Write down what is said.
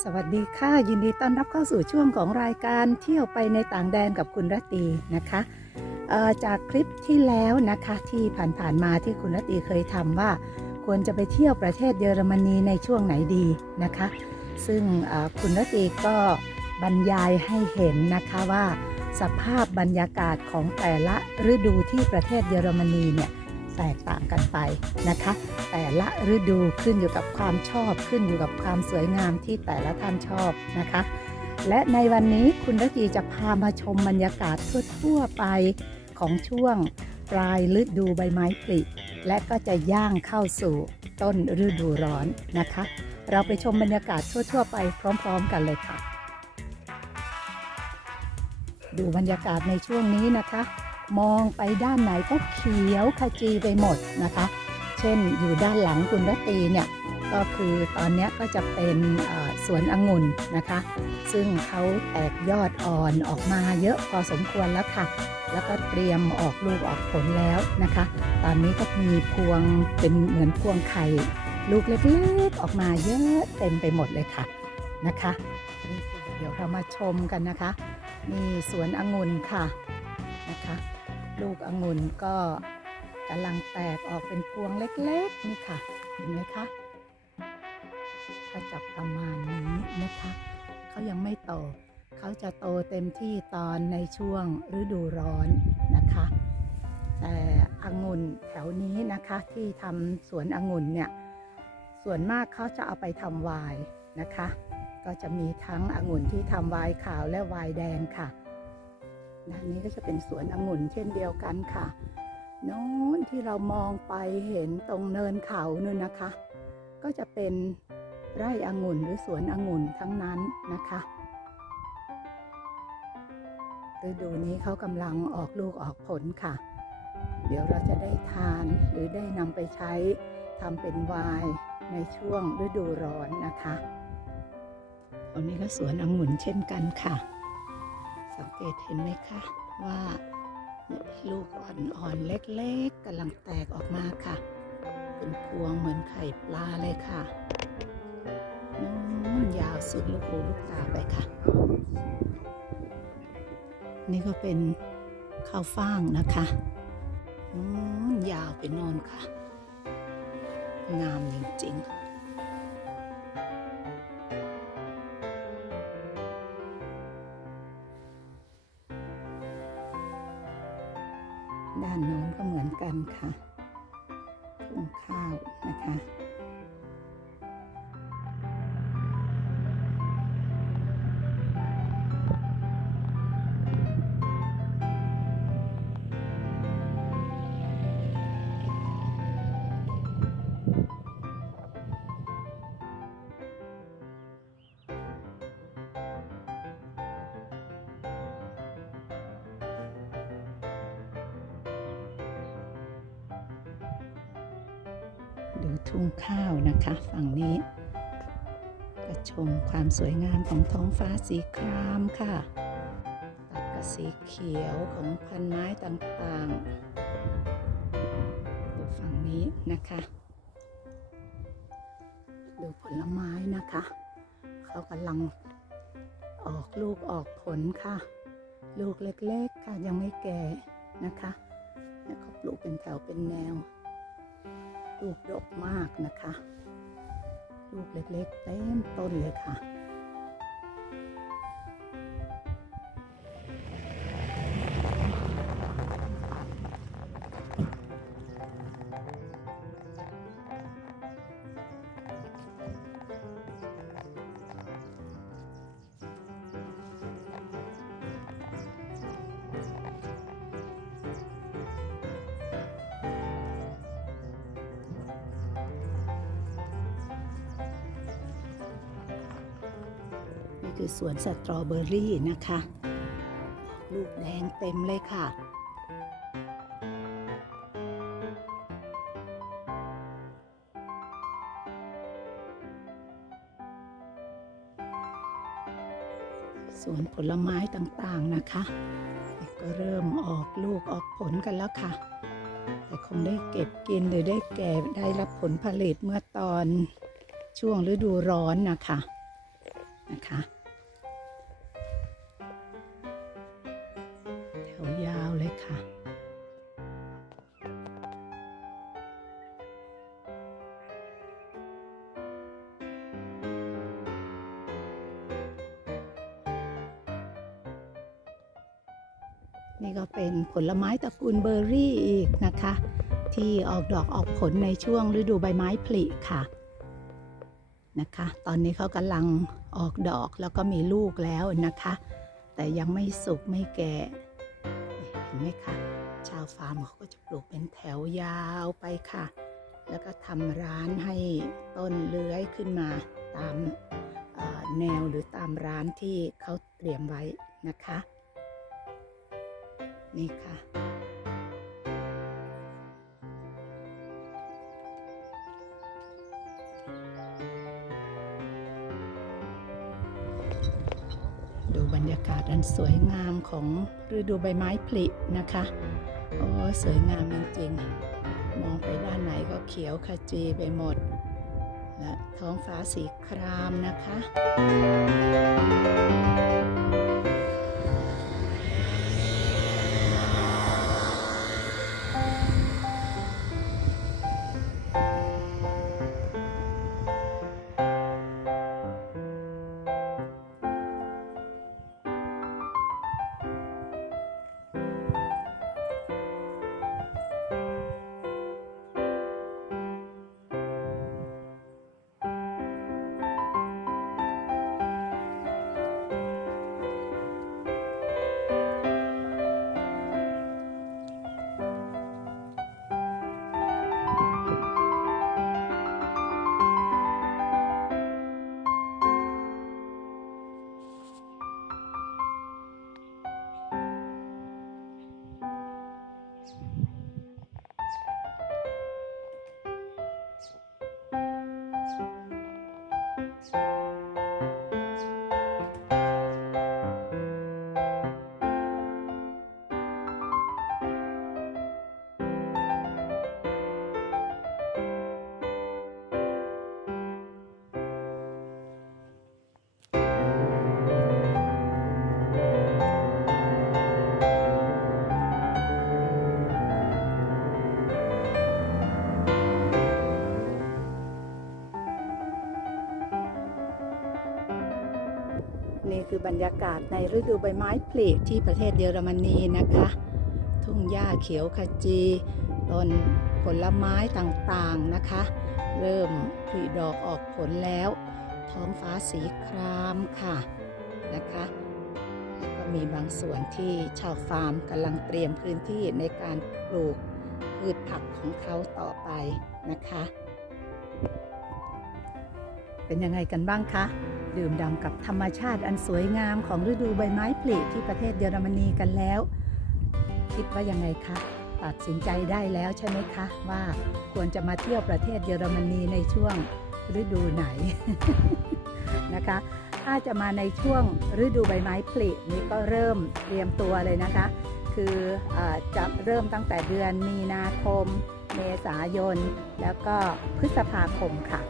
สวัสดีค่ะ ยินดีต้อนรับเข้าสู่ช่วงของรายการเที่ยวไปในต่างแดนกับคุณรตตีนะคะจากคลิปที่แล้วนะคะที่ผ่านๆมาที่คุณรตตีเคยทำว่า ควรจะไปเที่ยวประเทศเยอรมนีในช่วงไหนดีนะคะ ซึ่งคุณรตตีก็บรรยายให้เห็นนะคะว่า สภาพบรรยากาศของแต่ละฤดูที่ประเทศเยอรมนีเนี่ย แตกต่างกันไปนะคะ แต่ละฤดูขึ้นอยู่กับความชอบขึ้นอยู่กับความสวยงามที่แต่ละท่านชอบนะคะ และในวันนี้คุณรจีจะพามาชมบรรยากาศทั่วๆไปของช่วงปลายฤดูใบไม้ผลิและก็จะย่างเข้าสู่ต้นฤดูร้อนนะคะ เราไปชมบรรยากาศทั่ว ๆ ไปพร้อม ๆ กันเลยค่ะ ดูบรรยากาศในช่วงนี้นะคะ มองไปด้านไหนก็เขียวขจีไปหมดนะคะ เช่นอยู่ด้านหลังคุณรตีเนี่ยก็คือตอนนี้ก็จะเป็นสวนองุ่นนะคะ ซึ่งเขาแตกยอดอ่อนออกมาเยอะพอสมควรแล้วค่ะ แล้วก็เตรียมออกลูกออกผลแล้วนะคะ ตอนนี้ก็มีพวงเป็นเหมือนพวงไข่ลูกเล็กๆออกมาเยอะเต็มไปหมดเลยค่ะนะคะ เดี๋ยวเรามาชมกันนะคะนี่สวนองุ่นค่ะนะคะ ลูกองุ่นก็กำลังแตกออกเป็นพวงเล็กๆนี่ค่ะ เห็นไหมคะก็จะประมาณนี้นะคะเขายังไม่โตเขาจะโตเต็มที่ตอนในช่วงฤดูร้อนนะคะ แต่องุ่นแถวนี้นะคะที่ทำสวนองุ่นเนี่ยส่วนมากเขาจะเอาไปทำไวน์นะคะ ก็จะมีทั้งองุ่นที่ทำไวน์ขาวและไวน์แดงค่ะ ด้านนี้ก็จะเป็นสวนองุ่นเช่นเดียวกันค่ะโน้นที่เรามองไปเห็นตรงเนินเขานู่นนะคะ ก็จะเป็นไร่องุ่นหรือสวนองุ่นทั้งนั้นนะคะฤดูนี้เขากำลังออกลูกออกผลค่ะ เดี๋ยวเราจะได้ทานหรือได้นำไปใช้ทำเป็นไวน์ในช่วงฤดูร้อนนะคะอันนี้ก็สวนองุ่นเช่นกันค่ะ สังเกตเห็นไหมคะว่าลูกอ่อนๆเล็กๆกำลังแตกออกมาค่ะ เป็นพวงเหมือนไข่ปลาเลยค่ะนู้นยาวสุดลูกหูลูกตาไปค่ะ นี่ก็เป็นข้าวฟ่างนะคะนู้นยาวไปนอนค่ะ งามจริงๆ ด้านโน้นก็เหมือนกันค่ะ ทุ่งข้าวนะคะ ดูทุ่งข้าวนะคะ ฝั่งนี้ก็ชมความสวยงามของท้องฟ้าสีครามค่ะตัดกับสีเขียวของพันไม้ต่างๆดูฝั่งนี้นะคะ ดูผลไม้นะคะ เขากำลังออกลูกออกผลค่ะ ลูกเล็กๆค่ะยังไม่แก่นะคะเนี่ยเขาปลูกเป็นแถวเป็นแนว ลูกดกมากนะคะ ลูกเล็กๆเต็มต้นเลยค่ะ คือสวนสตรอเบอรี่นะคะออกลูกแดงเต็มเลยค่ะ สวนผลไม้ต่างๆนะคะ ก็เริ่มออกลูกออกผลกันแล้วค่ะ แต่คงได้เก็บกินหรือได้แก่ได้รับผลผลิตเมื่อตอนช่วงฤดูร้อนนะคะนะคะ ค่ะ นี่ก็เป็นผลไม้ตระกูลเบอร์รี่อีกนะคะ ที่ออกดอกออกผลในช่วงฤดูใบไม้ผลิค่ะนะคะ ตอนนี้เขากำลังออกดอกแล้วก็มีลูกแล้วนะคะ แต่ยังไม่สุกไม่แก่ ห็นไหมคะชาวฟาร์มเขาก็จะปลูกเป็นแถวยาวไปค่ะ แล้วก็ทำร้านให้ต้นเลื้อยขึ้นมาตามแนวหรือตามร้านที่เขาเตรียมไว้นะคะ นี่ค่ะ รรยากาศอันสวยงามของฤดูใบไม้ผลินะคะ โอ้สวยงามจริงๆ มองไปด้านไหนก็เขียวขจีไปหมด และท้องฟ้าสีครามนะคะ นี่คือบรรยากาศในฤดูใบไม้ผลิที่ประเทศเยอรมนีนะคะ ทุ่งหญ้าเขียวขจีต้นผลไม้ต่างๆนะคะ เริ่มผลิดอกออกผลแล้ว ท้องฟ้าสีครามค่ะนะคะแล้วก็มีบางส่วนที่ชาวฟาร์มกำลังเตรียมพื้นที่ในการปลูกพืชผักของเขาต่อไปนะคะ เป็นยังไงกันบ้างคะ ดื่มด่ำกับธรรมชาติอันสวยงามของฤดูใบไม้ผลิที่ประเทศเยอรมนีกันแล้ว คิดว่ายังไงคะตัดสินใจได้แล้วใช่ไหมคะ ว่าควรจะมาเที่ยวประเทศเยอรมนีในช่วงฤดูไหนนะคะ ถ้าจะมาในช่วงฤดูใบไม้ผลินี้ก็เริ่มเตรียมตัวเลยนะคะ คืออจะเริ่มตั้งแต่เดือนมีนาคม เมษายน แล้วก็พฤษภาคมค่ะ